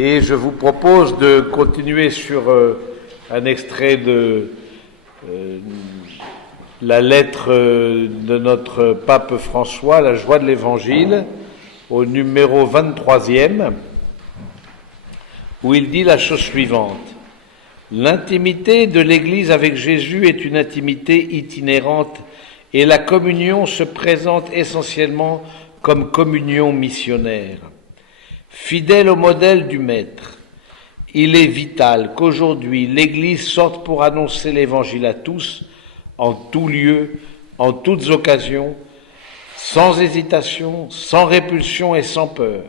Et je vous propose de continuer sur un extrait de la lettre de notre pape François, La joie de l'Évangile, au numéro 23e, où il dit la chose suivante. L'intimité de l'Église avec Jésus est une intimité itinérante et la communion se présente essentiellement comme communion missionnaire. Fidèle au modèle du Maître, il est vital qu'aujourd'hui l'Église sorte pour annoncer l'Évangile à tous, en tout lieu, en toutes occasions, sans hésitation, sans répulsion et sans peur.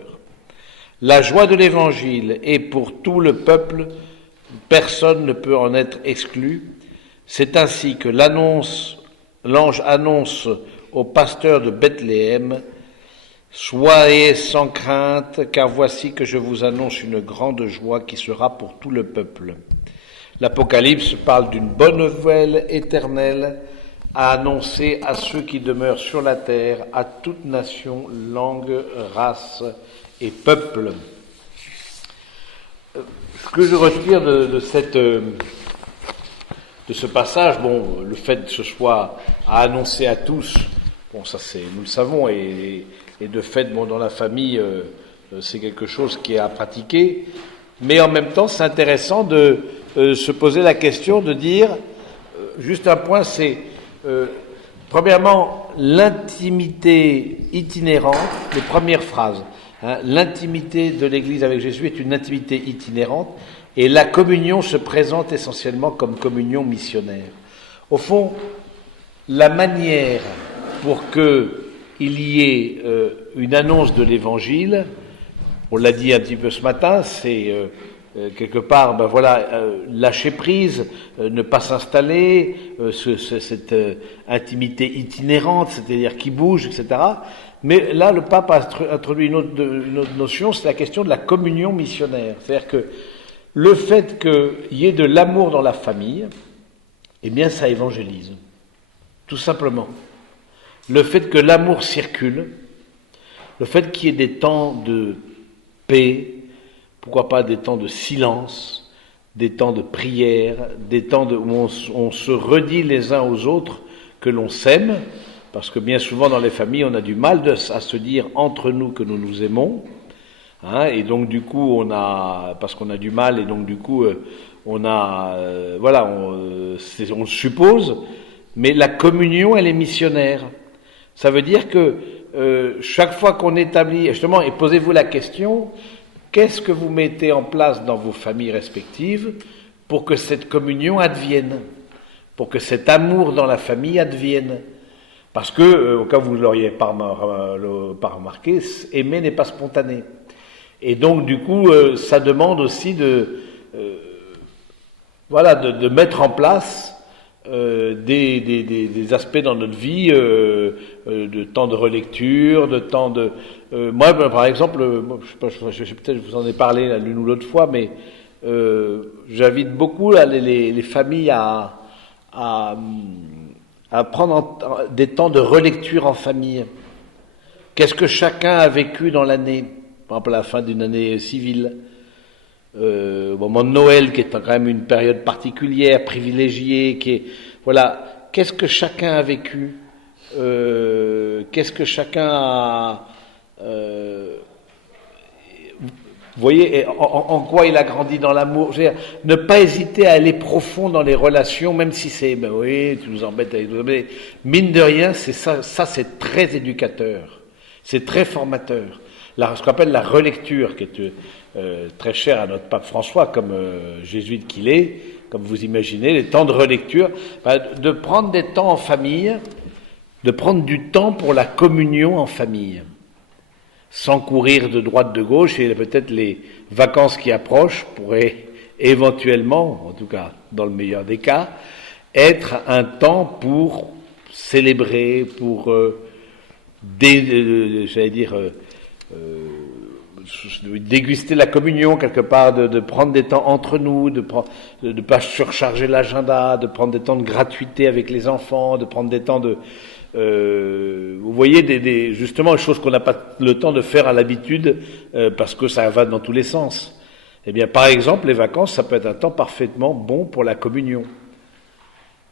La joie de l'Évangile est pour tout le peuple, personne ne peut en être exclu. C'est ainsi que l'ange annonce au pasteur de Bethléem: soyez sans crainte, car voici que je vous annonce une grande joie qui sera pour tout le peuple. L'Apocalypse parle d'une bonne nouvelle éternelle à annoncer à ceux qui demeurent sur la terre, à toute nation, langue, race et peuple. Ce que je retire de ce passage, bon, le fait que ce soit à annoncer à tous, bon, ça c'est, nous le savons, et de fait, bon, dans la famille, c'est quelque chose qui est à pratiquer, mais en même temps, c'est intéressant de se poser la question de dire, juste un point, c'est, premièrement, l'intimité itinérante, les premières phrases, l'intimité de l'Église avec Jésus est une intimité itinérante, et la communion se présente essentiellement comme communion missionnaire. Au fond, la manière pour qu'il y ait une annonce de l'Évangile, on l'a dit un petit peu ce matin, c'est quelque part, lâcher prise, ne pas s'installer, cette intimité itinérante, c'est-à-dire qui bouge, etc. Mais là, le pape a introduit une autre notion, c'est la question de la communion missionnaire. C'est-à-dire que le fait qu'il y ait de l'amour dans la famille, eh bien, ça évangélise, tout simplement. Le fait que l'amour circule, le fait qu'il y ait des temps de paix, pourquoi pas des temps de silence, des temps de prière, des temps où on se redit les uns aux autres que l'on s'aime, parce que bien souvent dans les familles on a du mal à se dire entre nous que nous nous aimons, et donc du coup parce qu'on a du mal, et donc du coup on le suppose, mais la communion elle est missionnaire. Ça veut dire que chaque fois qu'on établit, justement, et posez-vous la question, qu'est-ce que vous mettez en place dans vos familles respectives pour que cette communion advienne, pour que cet amour dans la famille advienne? Parce que, au cas où vous ne l'auriez pas remarqué, aimer n'est pas spontané. Et donc, du coup, ça demande aussi de mettre en place des aspects dans notre vie, de temps de relecture, de temps de... moi, par exemple, je sais peut-être je vous en ai parlé l'une ou l'autre fois, mais j'invite beaucoup les familles à prendre des temps de relecture en famille. Qu'est-ce que chacun a vécu dans l'année, par exemple à la fin d'une année civile, au moment de Noël, qui est quand même une période particulière, privilégiée, qu'est-ce que chacun a vécu, qu'est-ce que chacun a... vous voyez, en quoi il a grandi dans l'amour. Ne pas hésiter à aller profond dans les relations, même si c'est, oui, tu nous embêtes avec nous. Mais mine de rien, c'est ça c'est très éducateur. C'est très formateur. Ce qu'on appelle la relecture, qui est très chère à notre pape François, comme jésuite qu'il est, comme vous imaginez, les temps de relecture, de prendre des temps en famille, de prendre du temps pour la communion en famille, sans courir de droite de gauche, et peut-être les vacances qui approchent pourraient éventuellement, en tout cas dans le meilleur des cas, être un temps pour célébrer, pour déguster la communion quelque part, de prendre des temps entre nous, de ne pas surcharger l'agenda, de prendre des temps de gratuité avec les enfants, de prendre des temps de... vous voyez, justement, des choses qu'on n'a pas le temps de faire à l'habitude, parce que ça va dans tous les sens. Eh bien, par exemple, les vacances, ça peut être un temps parfaitement bon pour la communion.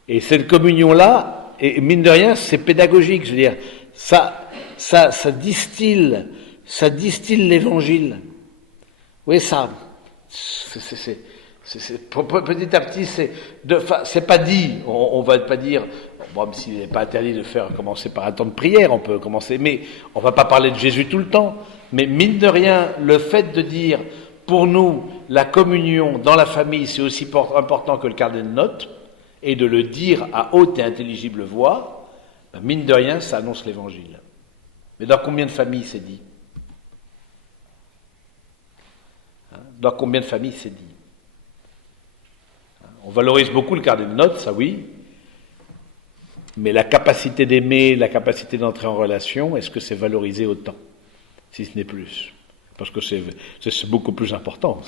Et cette communion-là, et mine de rien, c'est pédagogique. Je veux dire, ça distille l'évangile. Vous voyez ça, petit à petit, c'est pas dit. On va pas dire, bon, même s'il n'est pas interdit de commencer par un temps de prière, on peut commencer, mais on va pas parler de Jésus tout le temps. Mais mine de rien, le fait de dire, pour nous, la communion dans la famille, c'est aussi important que le carnet de notes, et de le dire à haute et intelligible voix, ben mine de rien, ça annonce l'évangile. Mais dans combien de familles c'est dit? Dans combien de familles c'est dit? On valorise beaucoup le carnet de notes, ça oui, mais la capacité d'aimer, la capacité d'entrer en relation, est-ce que c'est valorisé autant, si ce n'est plus? Parce que c'est beaucoup plus important.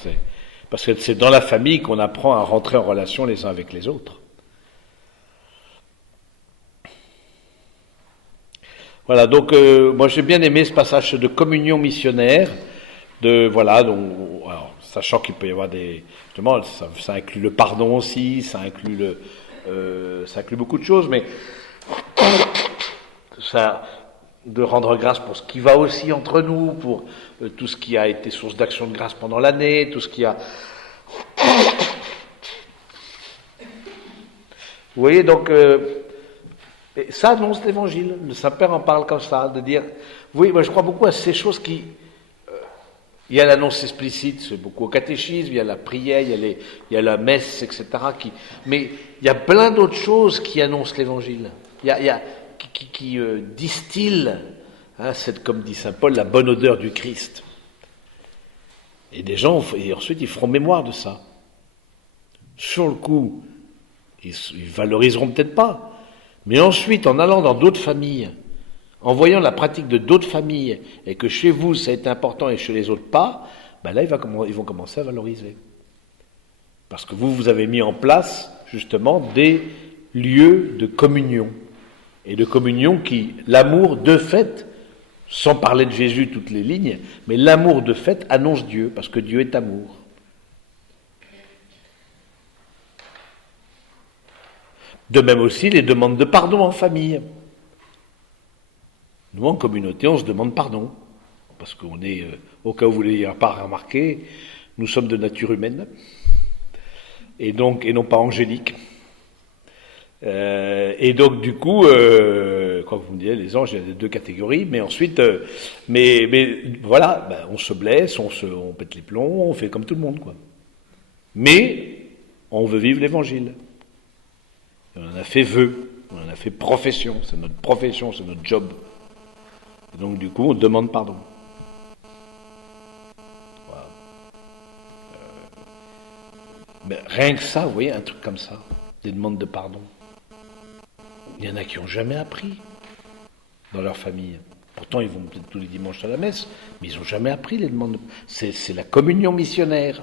Parce que c'est dans la famille qu'on apprend à rentrer en relation les uns avec les autres. Voilà, donc moi j'ai bien aimé ce passage de communion missionnaire, alors, sachant qu'il peut y avoir justement, ça inclut le pardon aussi, ça inclut beaucoup de choses, mais ça, de rendre grâce pour ce qui va aussi entre nous, pour tout ce qui a été source d'action de grâce pendant l'année, tout ce qui a... Vous voyez, donc... Et ça annonce l'évangile. Le Saint-Père en parle comme ça, de dire... Oui, moi je crois beaucoup à ces choses qui... il y a l'annonce explicite, c'est beaucoup au catéchisme, il y a la prière, il y a la messe, etc. Mais il y a plein d'autres choses qui annoncent l'évangile. Qui distillent, comme dit Saint Paul, la bonne odeur du Christ. Et des gens, et ensuite ils feront mémoire de ça. Sur le coup, ils valoriseront peut-être pas. Mais ensuite, en allant dans d'autres familles, en voyant la pratique de d'autres familles, et que chez vous ça est important et chez les autres pas, ben là ils vont commencer à valoriser. Parce que vous avez mis en place justement des lieux de communion. Et de communion l'amour de fait, sans parler de Jésus toutes les lignes, mais l'amour de fait annonce Dieu, parce que Dieu est amour. De même aussi les demandes de pardon en famille. Nous, en communauté, on se demande pardon. Parce qu'on est, au cas où vous ne l'ayez pas remarqué, nous sommes de nature humaine. Et non pas angélique. Et donc, du coup, comme vous me disiez, les anges, il y a deux catégories. Mais ensuite, mais voilà, on se blesse, on pète les plombs, on fait comme tout le monde, quoi. Mais on veut vivre l'évangile. On en a fait vœu, on en a fait profession, c'est notre job. Et donc du coup, on demande pardon. Voilà. Mais rien que ça, vous voyez, un truc comme ça, des demandes de pardon. Il y en a qui n'ont jamais appris dans leur famille. Pourtant, ils vont peut-être tous les dimanches à la messe, mais ils n'ont jamais appris les demandes de pardon. C'est la communion missionnaire.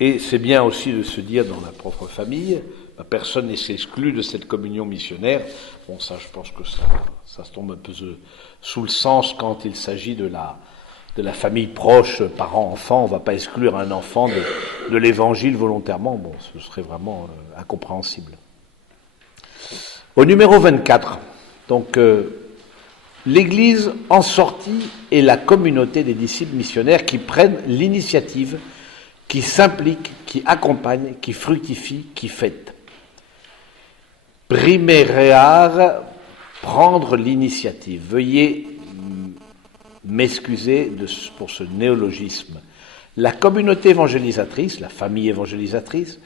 Et c'est bien aussi de se dire dans la propre famille, personne n'est exclu de cette communion missionnaire. Bon, ça, je pense que ça se tombe un peu sous le sens quand il s'agit de la famille proche, parents, enfants. On ne va pas exclure un enfant de l'évangile volontairement. Bon, ce serait vraiment incompréhensible. Au numéro 24, donc, l'Église en sortie et la communauté des disciples missionnaires qui prennent l'initiative, qui s'implique, qui accompagne, qui fructifie, qui fête. Primerear, prendre l'initiative. Veuillez m'excuser pour ce néologisme. La communauté évangélisatrice, la famille évangélisatrice,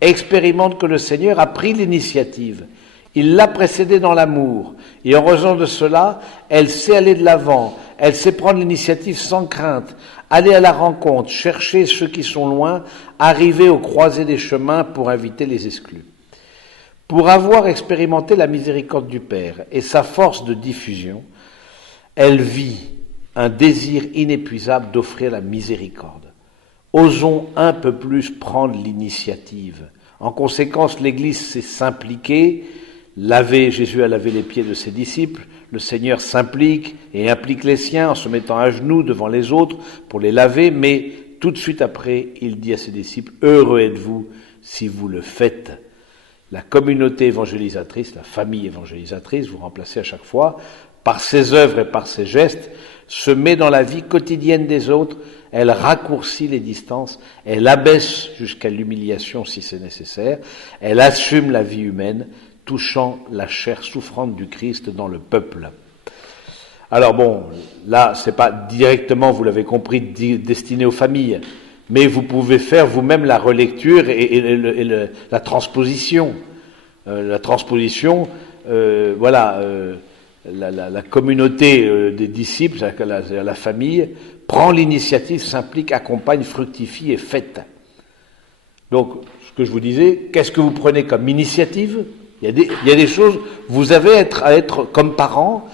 expérimente que le Seigneur a pris l'initiative. Il l'a précédée dans l'amour. Et en raison de cela, elle sait aller de l'avant. Elle sait prendre l'initiative sans crainte, aller à la rencontre, chercher ceux qui sont loin, arriver aux croisées des chemins pour inviter les exclus. Pour avoir expérimenté la miséricorde du Père et sa force de diffusion, elle vit un désir inépuisable d'offrir la miséricorde. Osons un peu plus prendre l'initiative En conséquence, l'Église s'est s'impliquer. Jésus a lavé les pieds de ses disciples. Le Seigneur s'implique et implique les siens en se mettant à genoux devant les autres pour les laver. Mais tout de suite après, il dit à ses disciples, « Heureux êtes-vous si vous le faites ». La communauté évangélisatrice, la famille évangélisatrice, vous remplacez à chaque fois, par ses œuvres et par ses gestes, se met dans la vie quotidienne des autres, elle raccourcit les distances, elle abaisse jusqu'à l'humiliation si c'est nécessaire, elle assume la vie humaine, touchant la chair souffrante du Christ dans le peuple. Alors bon, là, c'est pas directement, vous l'avez compris, destiné aux familles, mais vous pouvez faire vous-même la relecture et la transposition. La communauté des disciples, la famille, prend l'initiative, s'implique, accompagne, fructifie et fête. Donc, ce que je vous disais, qu'est-ce que vous prenez comme initiative ? Il y a des choses, vous avez à être comme parents,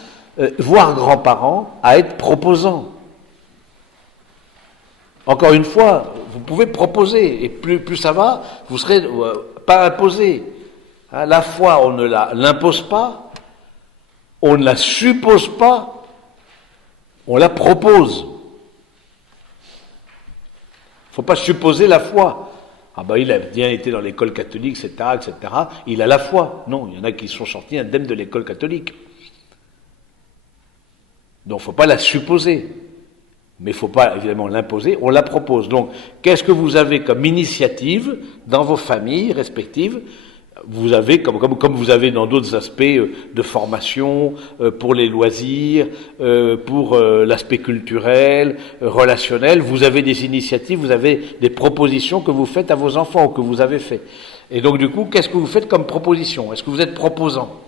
voire grands-parents, à être proposants. Encore une fois, vous pouvez proposer, et plus ça va, vous serez pas imposé. Hein, la foi, on ne l'impose pas, on ne la suppose pas, on la propose. Il ne faut pas supposer la foi. Ah ben il a bien été dans l'école catholique, etc., etc., il a la foi. Non, il y en a qui sont sortis indemnes de l'école catholique. Donc il ne faut pas la supposer. Mais il ne faut pas évidemment l'imposer, on la propose. Donc, qu'est-ce que vous avez comme initiative dans vos familles respectives ? Vous avez, comme vous avez dans d'autres aspects de formation, pour les loisirs, pour l'aspect culturel, relationnel, vous avez des initiatives, vous avez des propositions que vous faites à vos enfants ou que vous avez fait. Et donc du coup, qu'est-ce que vous faites comme proposition ? Est-ce que vous êtes proposante,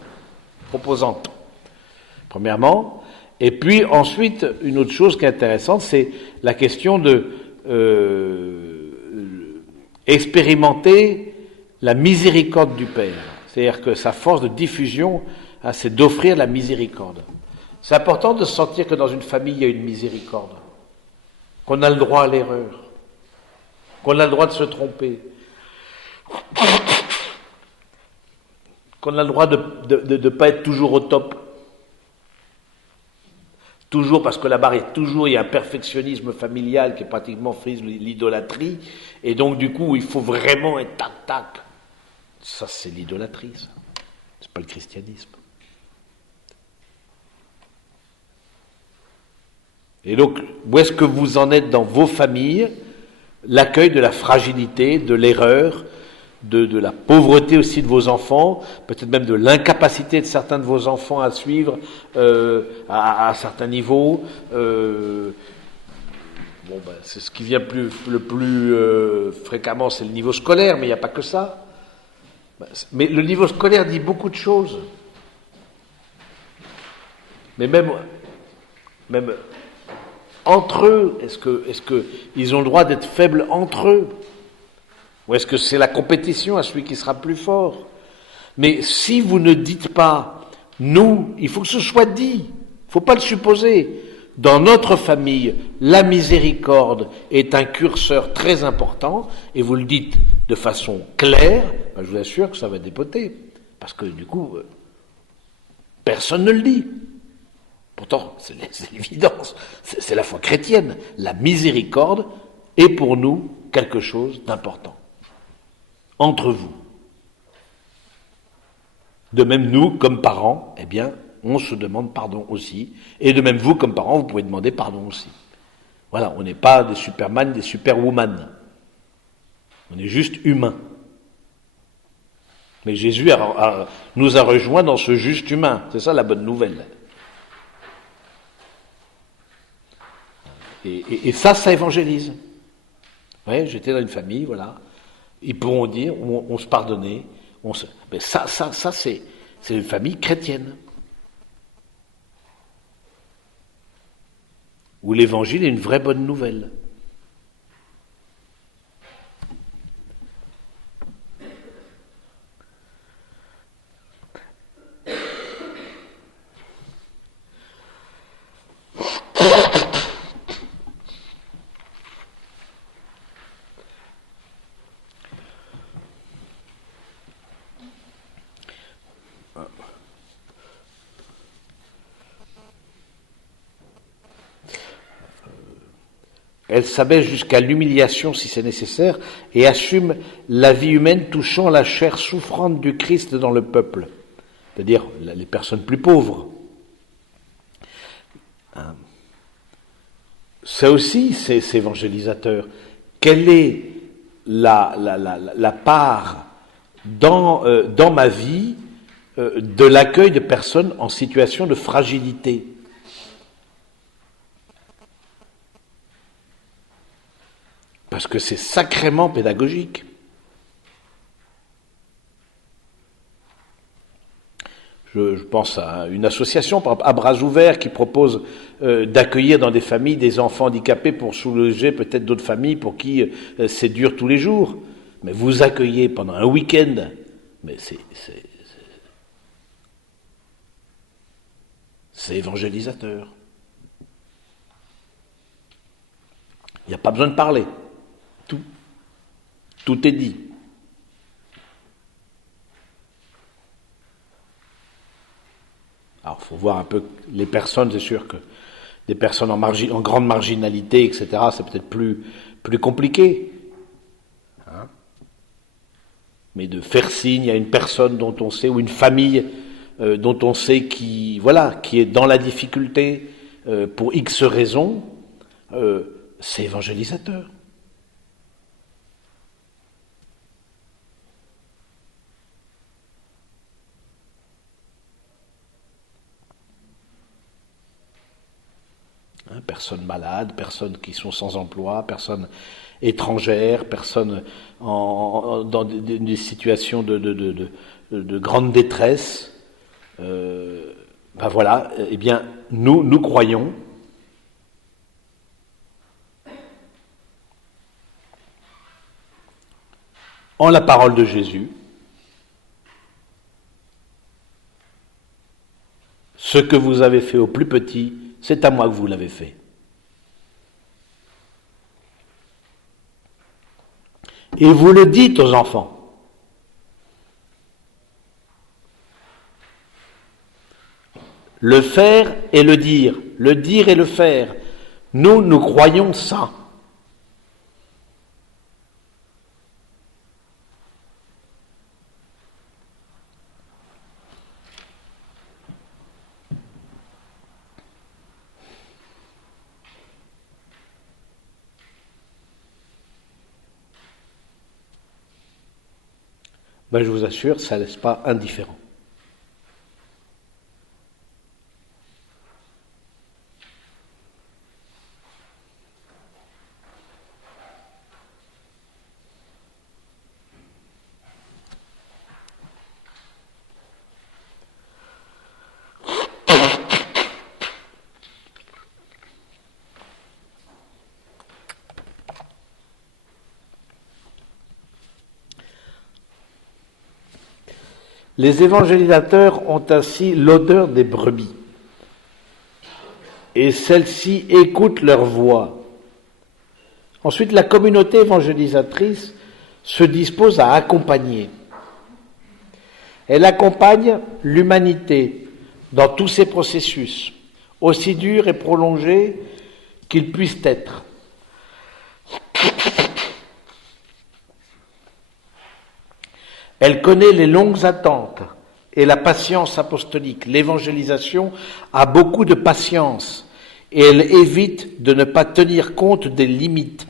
premièrement ? Et puis ensuite, une autre chose qui est intéressante, c'est la question de expérimenter la miséricorde du Père. C'est-à-dire que sa force de diffusion, hein, c'est d'offrir la miséricorde. C'est important de sentir que dans une famille, il y a une miséricorde, qu'on a le droit à l'erreur, qu'on a le droit de se tromper, qu'on a le droit de ne pas être toujours au top. Toujours, parce que là-bas, il y a un perfectionnisme familial qui est pratiquement frise l'idolâtrie, et donc du coup, il faut vraiment être tac-tac. Ça, c'est l'idolâtrie, ça. C'est pas le christianisme. Et donc, où est-ce que vous en êtes dans vos familles ? L'accueil de la fragilité, de l'erreur, de la pauvreté aussi de vos enfants, peut-être même de l'incapacité de certains de vos enfants à suivre à certains niveaux. C'est ce qui vient le plus fréquemment, c'est le niveau scolaire, mais il n'y a pas que ça. Mais le niveau scolaire dit beaucoup de choses. Mais même entre eux, est-ce que ils ont le droit d'être faibles entre eux ? Ou est-ce que c'est la compétition à celui qui sera plus fort ? Mais si vous ne dites pas, nous, il faut que ce soit dit, il ne faut pas le supposer. Dans notre famille, la miséricorde est un curseur très important, et vous le dites de façon claire, je vous assure que ça va dépoter. Parce que du coup, personne ne le dit. Pourtant, c'est l'évidence, c'est la foi chrétienne. La miséricorde est pour nous quelque chose d'important. Entre vous. De même, nous, comme parents, eh bien, on se demande pardon aussi. Et de même, vous, comme parents, vous pouvez demander pardon aussi. Voilà, on n'est pas des superman, des superwoman. On est juste humains. Mais Jésus nous a rejoints dans ce juste humain. C'est ça la bonne nouvelle. Et ça évangélise. Ouais, j'étais dans une famille, voilà. Ils pourront dire, on se pardonnait. Mais ça c'est une famille chrétienne. Où l'évangile est une vraie bonne nouvelle. Elle s'abaisse jusqu'à l'humiliation si c'est nécessaire et assume la vie humaine touchant la chair souffrante du Christ dans le peuple, c'est-à-dire les personnes plus pauvres. Ça aussi, c'est évangélisateur. Quelle est la part dans ma vie de l'accueil de personnes en situation de fragilité? Parce que c'est sacrément pédagogique. Je pense à une association, par exemple, à Bras Ouverts, qui propose d'accueillir dans des familles des enfants handicapés pour soulager peut-être d'autres familles pour qui c'est dur tous les jours. Mais vous accueillez pendant un week-end, mais c'est évangélisateur. Il n'y a pas besoin de parler. Tout est dit. Alors, il faut voir un peu les personnes, c'est sûr que des personnes en grande marginalité, etc., c'est peut-être plus compliqué. Hein? Mais de faire signe à une personne dont on sait, ou une famille dont on sait qui est dans la difficulté pour X raisons, c'est évangélisateur. Personnes malades, personnes qui sont sans emploi, personnes étrangères, personnes dans des situations de grande détresse. Voilà, eh bien, nous croyons en la parole de Jésus. Ce que vous avez fait au plus petit, c'est à moi que vous l'avez fait. Et vous le dites aux enfants. Le faire et le dire et le faire. Nous croyons ça. Je vous assure, ça ne laisse pas indifférent. Les évangélisateurs ont ainsi l'odeur des brebis, et celles-ci écoutent leur voix. Ensuite, la communauté évangélisatrice se dispose à accompagner. Elle accompagne l'humanité dans tous ses processus, aussi durs et prolongés qu'ils puissent être. Elle connaît les longues attentes et la patience apostolique. L'évangélisation a beaucoup de patience et elle évite de ne pas tenir compte des limites.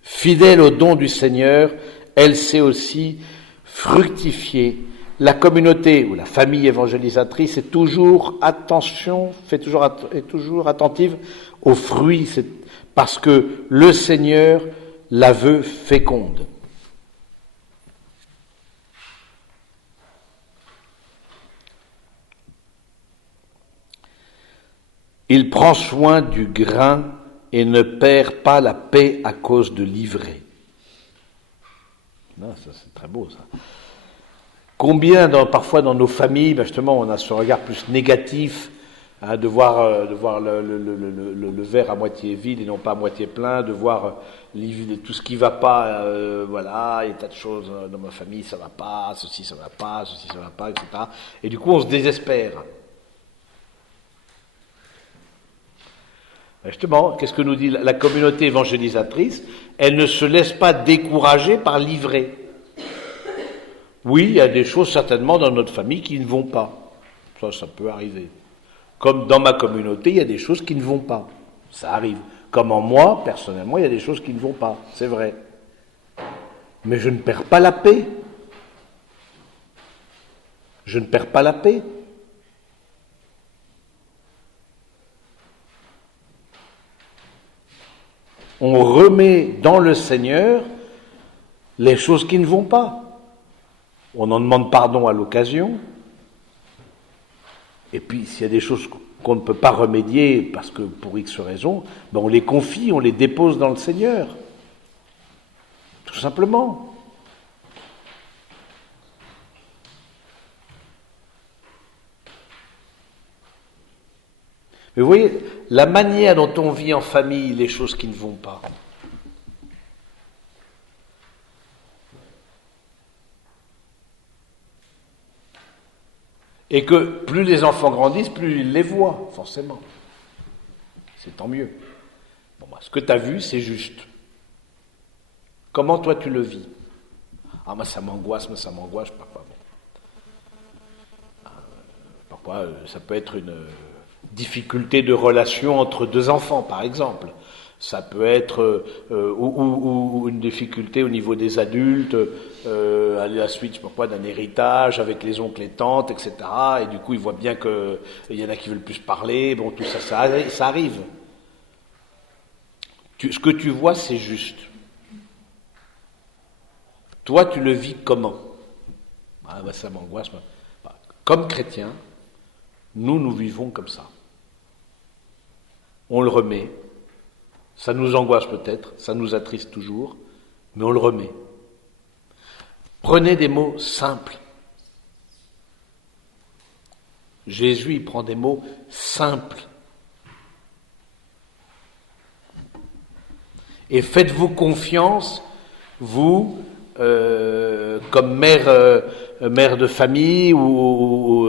Fidèle au don du Seigneur, elle sait aussi fructifier. La communauté ou la famille évangélisatrice est toujours attentive aux fruits, parce que le Seigneur la veut féconde. Il prend soin du grain et ne perd pas la paix à cause de l'ivraie. Ça, c'est très beau, ça. Combien, parfois dans nos familles, justement, on a ce regard plus négatif, de voir le verre à moitié vide et non pas à moitié plein, de voir tout ce qui ne va pas, il y a des tas de choses dans ma famille, ça ne va pas, ceci ça ne va pas, etc. Et du coup, on se désespère. Justement, qu'est-ce que nous dit la communauté évangélisatrice? Elle ne se laisse pas décourager par l'ivraie. Oui, il y a des choses certainement dans notre famille qui ne vont pas. Ça peut arriver. Comme dans ma communauté, il y a des choses qui ne vont pas. Ça arrive. Comme en moi, personnellement, il y a des choses qui ne vont pas. C'est vrai. Mais je ne perds pas la paix. Je ne perds pas la paix. On remet dans le Seigneur les choses qui ne vont pas. On en demande pardon à l'occasion. Et puis, s'il y a des choses qu'on ne peut pas remédier, parce que pour X raisons, ben on les confie, on les dépose dans le Seigneur. Tout simplement. Mais vous voyez, la manière dont on vit en famille les choses qui ne vont pas. Et que plus les enfants grandissent, plus ils les voient, forcément. C'est tant mieux. Bon, bah, ce que tu as vu, c'est juste. Comment toi tu le vis? Ah, moi ça m'angoisse, je sais pas quoi. Parfois, ça peut être une difficulté de relation entre deux enfants, par exemple. Ça peut être ou une difficulté au niveau des adultes, à la suite, je sais pas quoi, d'un héritage avec les oncles et tantes, etc. Et du coup, ils voient bien qu'il y en a qui veulent plus parler. Bon, tout ça, ça arrive. Ce que tu vois, c'est juste. Toi, tu le vis comment? Ah, bah, ça m'angoisse. Bah, comme chrétiens, nous vivons comme ça. On le remet. Ça nous angoisse peut-être, ça nous attriste toujours, mais on le remet. Prenez des mots simples. Jésus, il prend des mots simples. Et faites-vous confiance, vous, comme mère de famille ou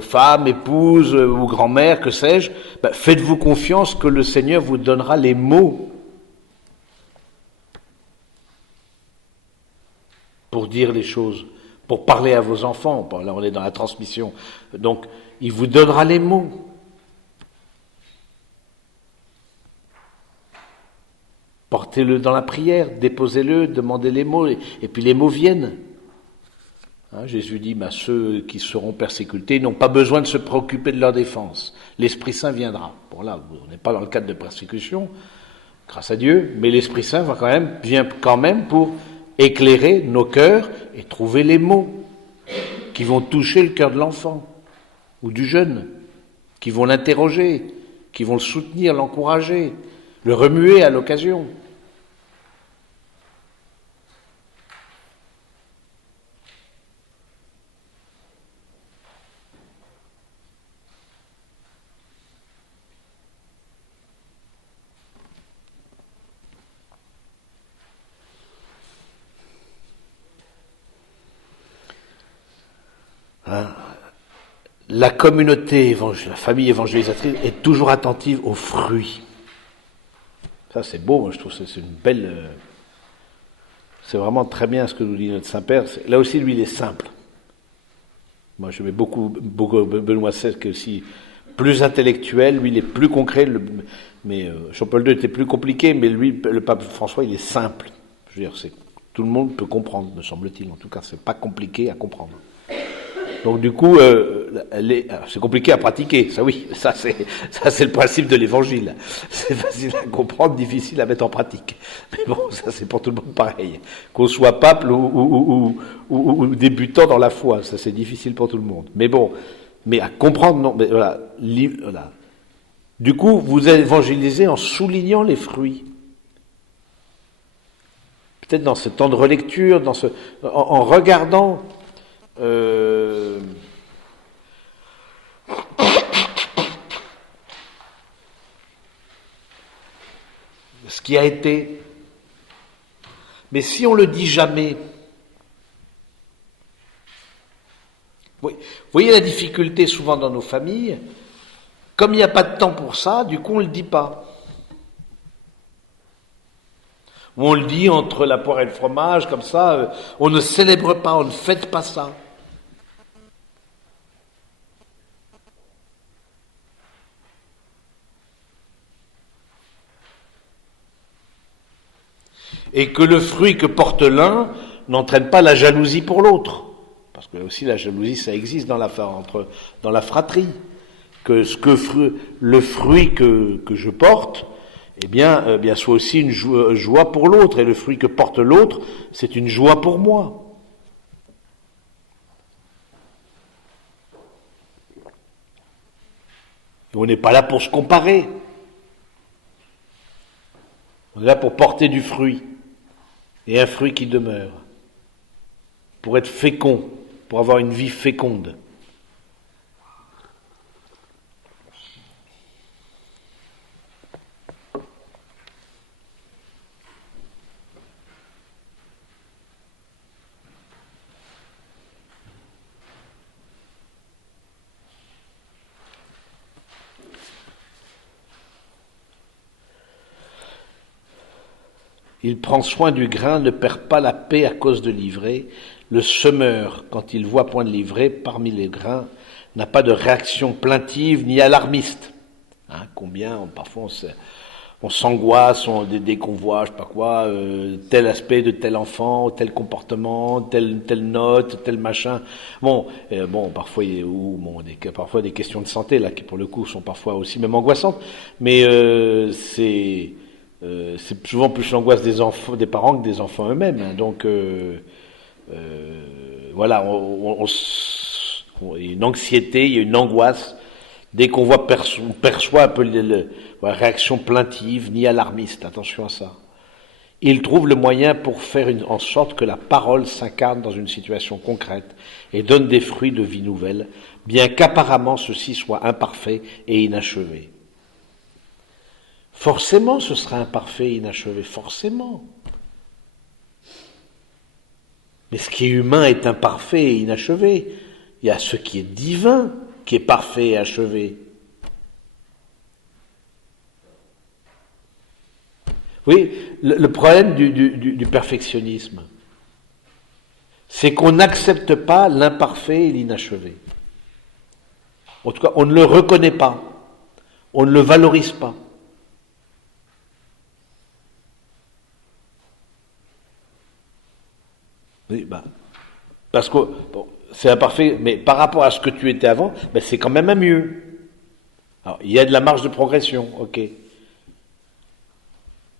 femme, épouse ou grand-mère, que sais-je, ben, faites-vous confiance que le Seigneur vous donnera les mots pour dire les choses, pour parler à vos enfants. Là, on est dans la transmission. Donc, il vous donnera les mots. Portez-le dans la prière, déposez-le, demandez les mots, et puis les mots viennent. Hein, Jésus dit, ceux qui seront persécutés n'ont pas besoin de se préoccuper de leur défense. L'Esprit Saint viendra. Bon là, on n'est pas dans le cadre de persécution, grâce à Dieu, mais l'Esprit Saint vient quand même pour éclairer nos cœurs et trouver les mots qui vont toucher le cœur de l'enfant ou du jeune, qui vont l'interroger, qui vont le soutenir, l'encourager, le remuer à l'occasion. La communauté, la famille évangélisatrice est toujours attentive aux fruits. Ça c'est beau, moi je trouve que c'est une belle... c'est vraiment très bien ce que nous dit notre Saint-Père. Là aussi, lui, il est simple. Moi je mets beaucoup Benoît XVI qui est aussi plus intellectuel, lui il est plus concret, mais Jean-Paul II était plus compliqué, mais lui, le pape François, il est simple. Je veux dire, tout le monde peut comprendre, me semble-t-il. En tout cas, c'est pas compliqué à comprendre. Donc du coup, c'est compliqué à pratiquer, ça oui, ça c'est le principe de l'évangile. C'est facile à comprendre, difficile à mettre en pratique. Mais bon, ça c'est pour tout le monde pareil. Qu'on soit pape ou débutant dans la foi, ça c'est difficile pour tout le monde. Mais bon, mais à comprendre, non, mais voilà. Du coup, vous évangélisez en soulignant les fruits. Peut-être dans ce temps de relecture, en regardant... ce qui a été. Mais si on le dit jamais, vous voyez la difficulté souvent dans nos familles, Comme il n'y a pas de temps pour ça, du coup on ne le dit pas. Ou on le dit entre la poire et le fromage, comme ça, on ne célèbre pas, on ne fête pas ça. Et que le fruit que porte l'un n'entraîne pas la jalousie pour l'autre. Parce que aussi la jalousie, ça existe dans la fratrie. Que le fruit que je porte, eh bien, soit aussi une joie pour l'autre. Et le fruit que porte l'autre, c'est une joie pour moi. Et on n'est pas là pour se comparer. On est là pour porter du fruit. Et un fruit qui demeure. Pour être fécond, pour avoir une vie féconde. Il prend soin du grain, ne perd pas la paix à cause de l'ivraie. Le semeur, quand il voit point de l'ivraie parmi les grains, n'a pas de réaction plaintive ni alarmiste. Hein, parfois on s'angoisse dès qu'on voit, je sais pas quoi, tel aspect de tel enfant, tel comportement, telle note, tel machin. Parfois parfois des questions de santé là qui pour le coup sont parfois aussi même angoissantes, mais c'est souvent plus l'angoisse des enfants, des parents que des enfants eux-mêmes. Hein. Donc voilà, il y a une anxiété, il y a une angoisse dès qu'on perçoit un peu la réaction plaintive ni alarmiste. Attention à ça. Il trouve le moyen pour faire en sorte que la parole s'incarne dans une situation concrète et donne des fruits de vie nouvelle, bien qu'apparemment ceci soit imparfait et inachevé. Forcément, ce sera imparfait et inachevé, forcément. Mais ce qui est humain est imparfait et inachevé. Il y a ce qui est divin qui est parfait et achevé. Oui, le problème du perfectionnisme, c'est qu'on n'accepte pas l'imparfait et l'inachevé. En tout cas, on ne le reconnaît pas, on ne le valorise pas. Oui, parce que c'est imparfait, mais par rapport à ce que tu étais avant, c'est quand même un mieux. Alors, il y a de la marge de progression, ok.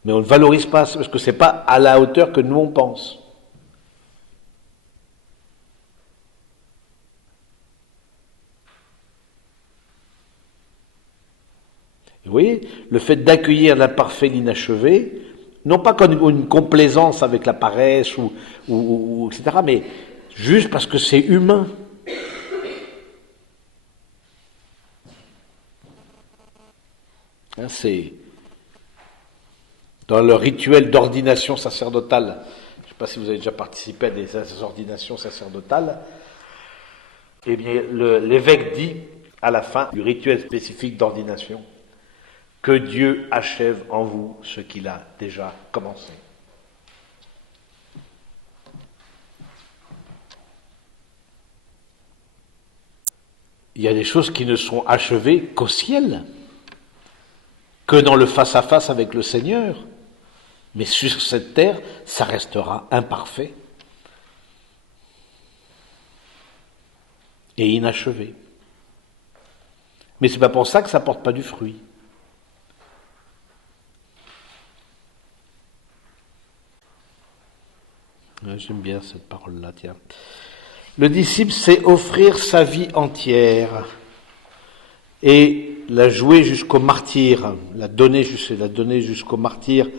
Mais on ne valorise pas, parce que c'est pas à la hauteur que nous on pense. Vous voyez, le fait d'accueillir l'imparfait, l'inachevé, non pas comme une complaisance avec la paresse ou etc., mais juste parce que c'est humain. Hein, c'est dans le rituel d'ordination sacerdotale. Je ne sais pas si vous avez déjà participé à des ordinations sacerdotales. Eh bien, l'évêque dit à la fin du rituel spécifique d'ordination que Dieu achève en vous ce qu'il a déjà commencé. Il y a des choses qui ne sont achevées qu'au ciel, que dans le face-à-face avec le Seigneur. Mais sur cette terre, ça restera imparfait et inachevé. Mais c'est pas pour ça que ça porte pas du fruit. J'aime bien cette parole-là, tiens. Le disciple, c'est offrir sa vie entière et la jouer jusqu'au martyr, la donner jusqu'au martyr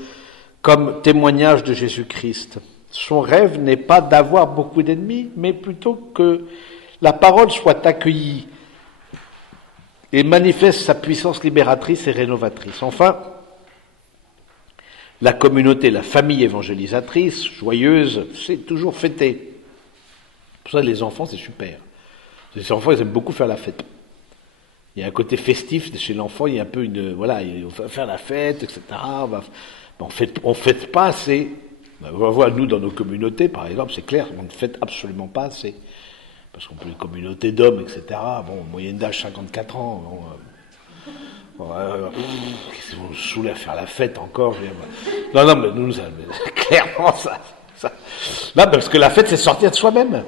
comme témoignage de Jésus-Christ. Son rêve n'est pas d'avoir beaucoup d'ennemis, mais plutôt que la parole soit accueillie et manifeste sa puissance libératrice et rénovatrice. Enfin, la communauté, la famille évangélisatrice, joyeuse, c'est toujours fêtée. Pour ça, les enfants, c'est super. Les enfants, ils aiment beaucoup faire la fête. Il y a un côté festif chez l'enfant, il y a un peu voilà, il faut faire la fête, etc. On fête pas assez. On va voir, nous, dans nos communautés, par exemple, c'est clair, on ne fête absolument pas assez. Parce qu'on peut les communautés d'hommes, etc. Bon, moyenne d'âge 54 ans. Qu'est-ce qu'ils vont nous saouler à faire la fête encore? Non, mais nous, clairement, ça. Non, parce que la fête, c'est sortir de soi-même.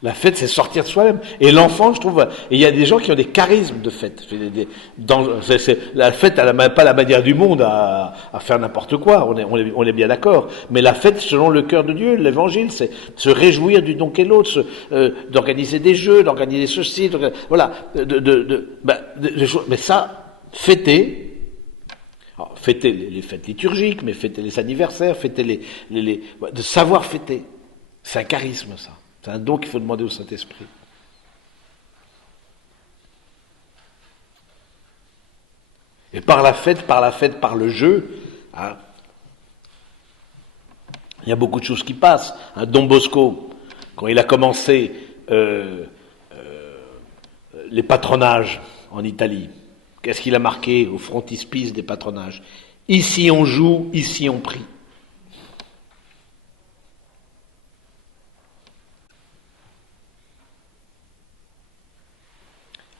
La fête, c'est sortir de soi-même. Et l'enfant, je trouve, et il y a des gens qui ont des charismes de fête. La fête, elle n'a pas la manière du monde à faire n'importe quoi. On est bien d'accord. Mais la fête, selon le cœur de Dieu, l'évangile, c'est se réjouir du don qu'est l'autre, d'organiser des jeux, d'organiser ceci, voilà. Mais ça, fêter. Alors, fêter les fêtes liturgiques, mais fêter les anniversaires, fêter de savoir fêter. C'est un charisme, ça. C'est un don qu'il faut demander au Saint-Esprit. Et par la fête, par le jeu, hein, il y a beaucoup de choses qui passent. Hein, Don Bosco, quand il a commencé les patronages en Italie, qu'est-ce qu'il a marqué au frontispice des patronages? Ici on joue, ici on prie.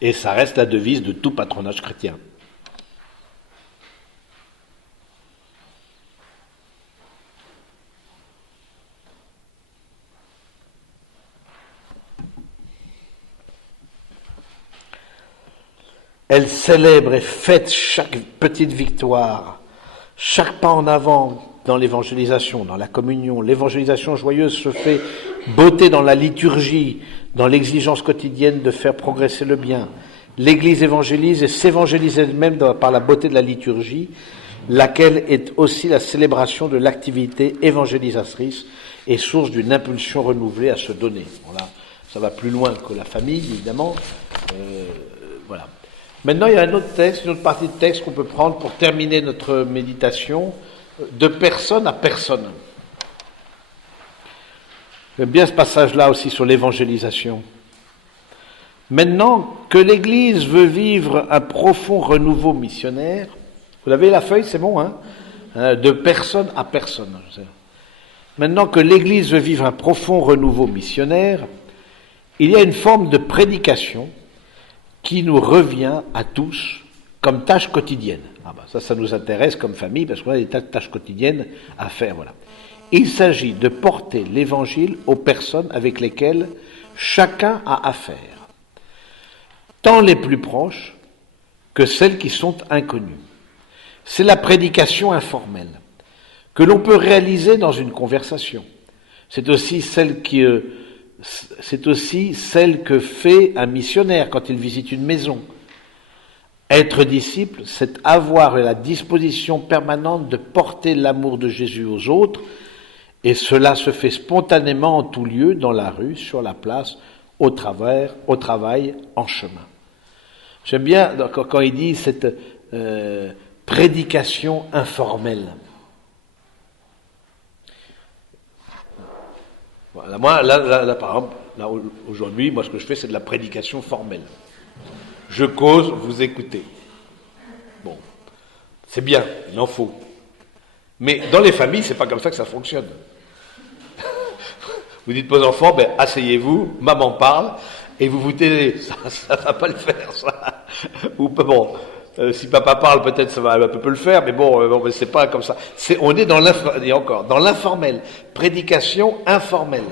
Et ça reste la devise de tout patronage chrétien. Elle célèbre et fête chaque petite victoire, chaque pas en avant dans l'évangélisation, dans la communion. L'évangélisation joyeuse se fait beauté dans la liturgie, dans l'exigence quotidienne de faire progresser le bien. L'Église évangélise et s'évangélise elle-même par la beauté de la liturgie, laquelle est aussi la célébration de l'activité évangélisatrice et source d'une impulsion renouvelée à se donner. Voilà, ça va plus loin que la famille, évidemment. Voilà. Maintenant, il y a un autre texte, une autre partie de texte qu'on peut prendre pour terminer notre méditation, de personne à personne. J'aime bien ce passage-là aussi sur l'évangélisation. Maintenant que l'Église veut vivre un profond renouveau missionnaire, vous avez la feuille, c'est bon, hein, de personne à personne. Maintenant que l'Église veut vivre un profond renouveau missionnaire, il y a une forme de prédication qui nous revient à tous comme tâche quotidienne. Ça nous intéresse comme famille parce qu'on a des tâches quotidiennes à faire. Voilà. Il s'agit de porter l'Évangile aux personnes avec lesquelles chacun a affaire, tant les plus proches que celles qui sont inconnues. C'est la prédication informelle que l'on peut réaliser dans une conversation. C'est aussi celle que fait un missionnaire quand il visite une maison. Être disciple, c'est avoir la disposition permanente de porter l'amour de Jésus aux autres, et cela se fait spontanément en tout lieu, dans la rue, sur la place, au travail, en chemin. J'aime bien quand il dit cette prédication informelle. Voilà, moi, là, par exemple, aujourd'hui, moi, ce que je fais, c'est de la prédication formelle. Je cause, vous écoutez. Bon, c'est bien, il en faut. Mais dans les familles, c'est pas comme ça que ça fonctionne. Vous dites aux enfants, asseyez-vous, maman parle, et vous vous taisez. Ça va pas le faire, ça. Ou bon, si papa parle, peut-être ça va un peu le faire, mais bon, c'est pas comme ça. On est dans l'informel. Prédication informelle.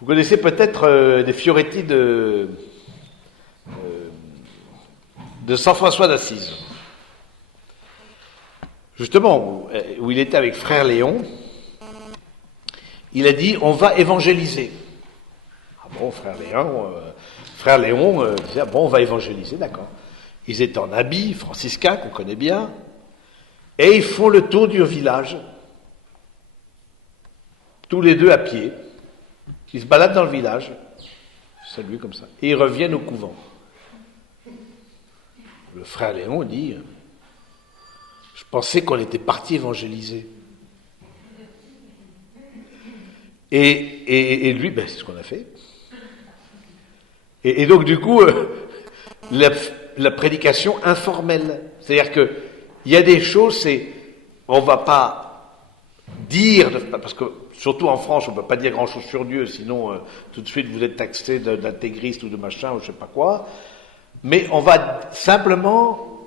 Vous connaissez peut-être des Fioretti de Saint François d'Assise. Justement, où il était avec frère Léon, il a dit, on va évangéliser. Ah bon, frère Léon disait, on va évangéliser, d'accord. Ils étaient en habit, franciscain, qu'on connaît bien, et ils font le tour du village, tous les deux à pied. Ils se baladent dans le village, saluent comme ça, et ils reviennent au couvent. Le frère Léon dit, je pensais qu'on était parti évangéliser. Et lui, c'est ce qu'on a fait. Et donc du coup, la prédication informelle. C'est-à-dire que il y a des choses, on va pas dire, parce que surtout en France, on ne peut pas dire grand-chose sur Dieu, sinon tout de suite vous êtes taxé d'intégriste ou de machin ou je sais pas quoi. Mais on va simplement,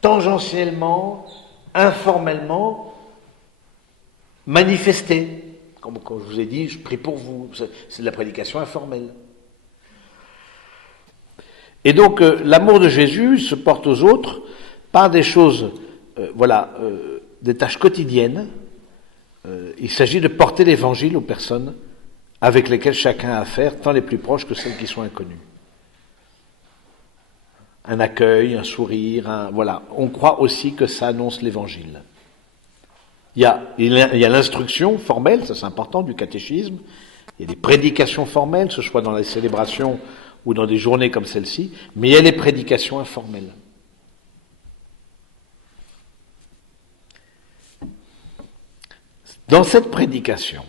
tangentiellement, informellement, manifester. Comme je vous ai dit, je prie pour vous. C'est de la prédication informelle. Et donc, l'amour de Jésus se porte aux autres par des choses, des tâches quotidiennes. Il s'agit de porter l'évangile aux personnes avec lesquelles chacun a affaire, tant les plus proches que celles qui sont inconnues. Un accueil, un sourire, voilà. On croit aussi que ça annonce l'évangile. Il y a l'instruction formelle, ça c'est important, du catéchisme. Il y a des prédications formelles, que ce soit dans les célébrations ou dans des journées comme celle-ci, mais il y a les prédications informelles. Dans cette prédication,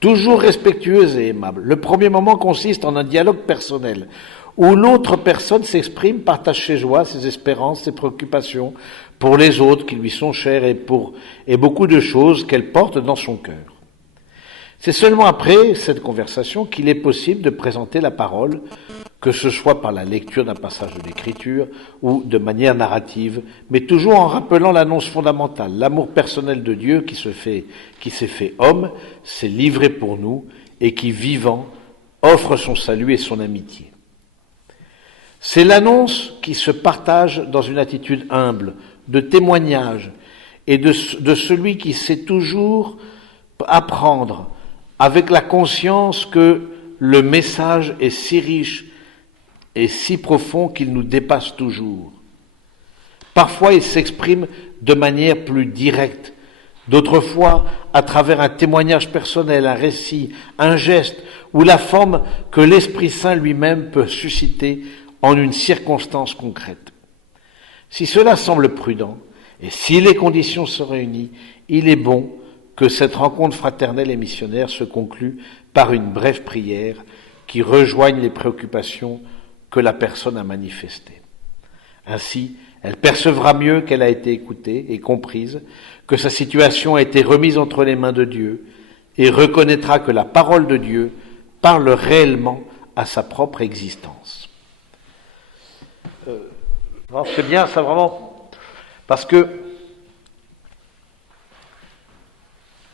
toujours respectueuse et aimable, le premier moment consiste en un dialogue personnel, où l'autre personne s'exprime, partage ses joies, ses espérances, ses préoccupations pour les autres qui lui sont chers et beaucoup de choses qu'elle porte dans son cœur. C'est seulement après cette conversation qu'il est possible de présenter la parole, que ce soit par la lecture d'un passage de l'Écriture ou de manière narrative, mais toujours en rappelant l'annonce fondamentale, l'amour personnel de Dieu qui s'est fait homme, s'est livré pour nous et qui, vivant, offre son salut et son amitié. C'est l'annonce qui se partage dans une attitude humble, de témoignage, et de celui qui sait toujours apprendre, avec la conscience que le message est si riche et si profond qu'il nous dépasse toujours. Parfois, il s'exprime de manière plus directe, d'autres fois à travers un témoignage personnel, un récit, un geste, ou la forme que l'Esprit Saint lui-même peut susciter en une circonstance concrète. Si cela semble prudent, et si les conditions se réunissent, il est bon que cette rencontre fraternelle et missionnaire se conclue par une brève prière qui rejoigne les préoccupations que la personne a manifestées. Ainsi, elle percevra mieux qu'elle a été écoutée et comprise, que sa situation a été remise entre les mains de Dieu, et reconnaîtra que la parole de Dieu parle réellement à sa propre existence. C'est bien ça vraiment, parce que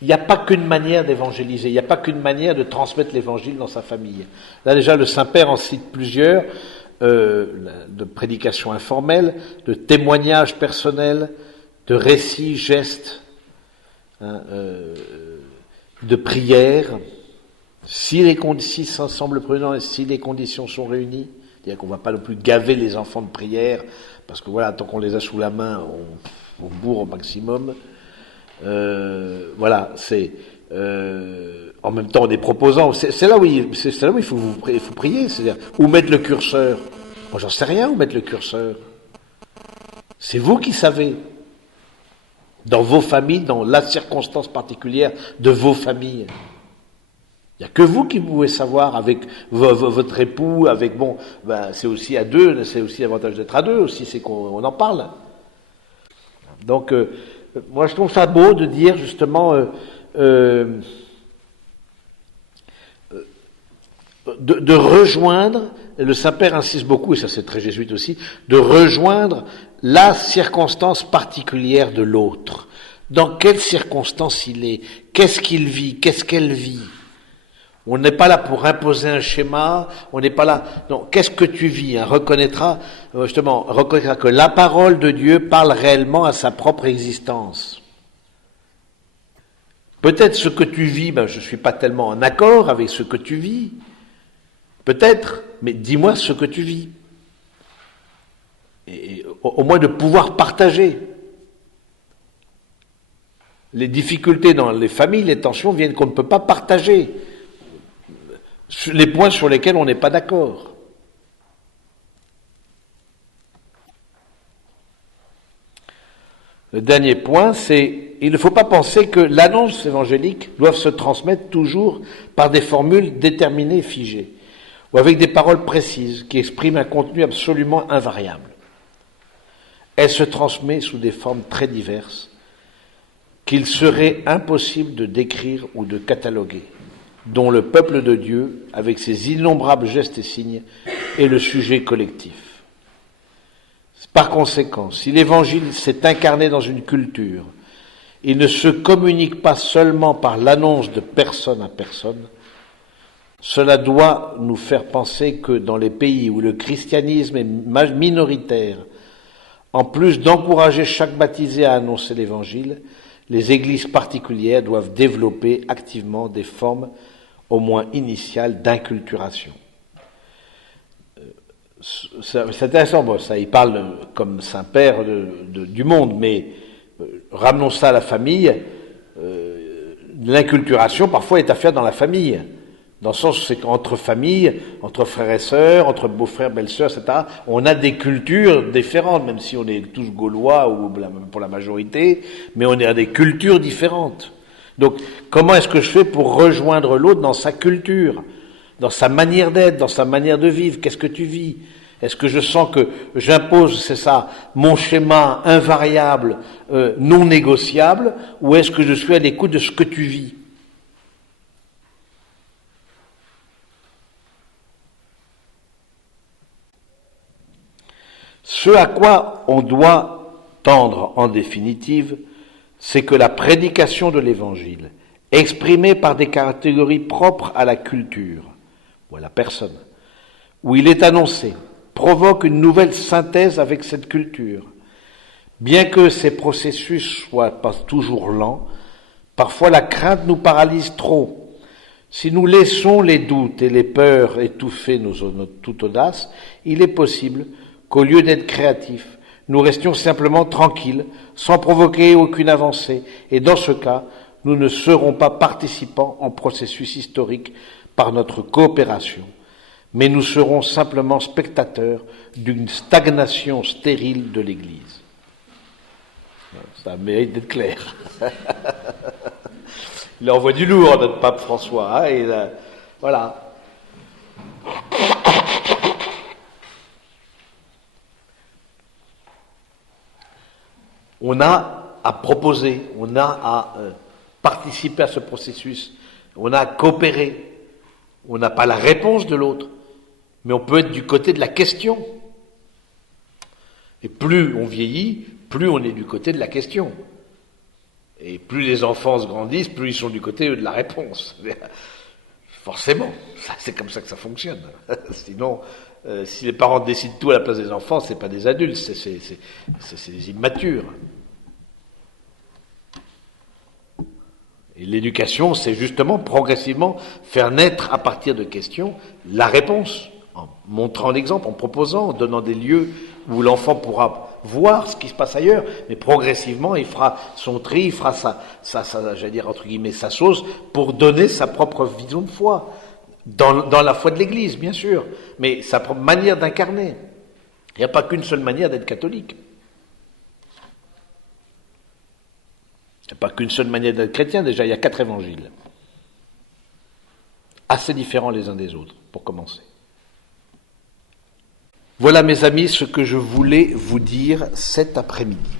il n'y a pas qu'une manière d'évangéliser, il n'y a pas qu'une manière de transmettre l'évangile dans sa famille. Là déjà le Saint-Père en cite plusieurs, de prédications informelles, de témoignages personnels, de récits, gestes, de prières. Si ça semble prudent et si les conditions sont réunies, c'est-à-dire qu'on ne va pas non plus gaver les enfants de prière, parce que voilà, tant qu'on les a sous la main, on bourre au maximum. En même temps, en les proposant, c'est là où il faut prier, c'est-à-dire où mettre le curseur. Moi, j'en sais rien où mettre le curseur. C'est vous qui savez, dans vos familles, dans la circonstance particulière de vos familles. Il n'y a que vous qui pouvez savoir avec votre époux, c'est aussi à deux, c'est aussi l'avantage d'être à deux aussi, c'est qu'on en parle. Donc, moi je trouve ça beau de dire justement de rejoindre, et le Saint-Père insiste beaucoup, et ça c'est très jésuite aussi, de rejoindre la circonstance particulière de l'autre. Dans quelle circonstance il est, qu'est-ce qu'il vit, qu'est-ce qu'elle vit. On n'est pas là pour imposer un schéma, on n'est pas là... Non, qu'est-ce que tu vis, reconnaîtra que la parole de Dieu parle réellement à sa propre existence. Peut-être ce que tu vis, je ne suis pas tellement en accord avec ce que tu vis. Peut-être, mais dis-moi ce que tu vis. Et au moins de pouvoir partager. Les difficultés dans les familles, les tensions viennent qu'on ne peut pas partager. Les points sur lesquels on n'est pas d'accord. Le dernier point, c'est il ne faut pas penser que l'annonce évangélique doit se transmettre toujours par des formules déterminées et figées. ou avec des paroles précises qui expriment un contenu absolument invariable. Elle se transmet sous des formes très diverses qu'il serait impossible de décrire ou de cataloguer, dont le peuple de Dieu, avec ses innombrables gestes et signes, est le sujet collectif. Par conséquent, si l'Évangile s'est incarné dans une culture, il ne se communique pas seulement par l'annonce de personne à personne. Cela doit nous faire penser que dans les pays où le christianisme est minoritaire, en plus d'encourager chaque baptisé à annoncer l'Évangile, les églises particulières doivent développer activement des formes, au moins initiales, d'inculturation. C'est intéressant, bon, ça, il parle comme Saint-Père du monde, mais ramenons ça à la famille. L'inculturation, parfois, est à faire dans la famille. Dans le sens où c'est qu'entre familles, entre frères et sœurs, entre beaux-frères, belles-sœurs, etc., on a des cultures différentes, même si on est tous gaulois, ou pour la majorité, mais on a des cultures différentes. Donc, comment est-ce que je fais pour rejoindre l'autre dans sa culture, dans sa manière d'être, dans sa manière de vivre? Qu'est-ce que tu vis? Est-ce que je sens que j'impose, c'est ça, mon schéma invariable, non négociable, ou est-ce que je suis à l'écoute de ce que tu vis? Ce à quoi on doit tendre en définitive, c'est que la prédication de l'Évangile, exprimée par des catégories propres à la culture ou à la personne, où il est annoncé, provoque une nouvelle synthèse avec cette culture. Bien que ces processus soient pas toujours lents, parfois la crainte nous paralyse trop. Si nous laissons les doutes et les peurs étouffer notre toute audace, il est possible qu'au lieu d'être créatifs, nous restions simplement tranquilles, sans provoquer aucune avancée, et dans ce cas, nous ne serons pas participants en processus historique par notre coopération, mais nous serons simplement spectateurs d'une stagnation stérile de l'Église. Ça mérite d'être clair. Il envoie du lourd, notre pape François, hein, et voilà. On a à proposer, on a à participer à ce processus, on a à coopérer. On n'a pas la réponse de l'autre, mais on peut être du côté de la question. Et plus on vieillit, plus on est du côté de la question. Et plus les enfants se grandissent, plus ils sont du côté de la réponse. Forcément, c'est comme ça que ça fonctionne. Sinon, si les parents décident tout à la place des enfants, c'est pas des adultes, c'est des immatures. Et l'éducation, c'est justement progressivement faire naître à partir de questions la réponse, en montrant l'exemple, en proposant, en donnant des lieux où l'enfant pourra voir ce qui se passe ailleurs, mais progressivement, il fera son tri, il fera j'allais dire entre guillemets, sa sauce pour donner sa propre vision de foi, dans la foi de l'Église, bien sûr, mais sa propre manière d'incarner. Il n'y a pas qu'une seule manière d'être catholique. Il n'y a pas qu'une seule manière d'être chrétien, déjà il y a 4 évangiles. Assez différents les uns des autres, pour commencer. Voilà mes amis ce que je voulais vous dire cet après-midi.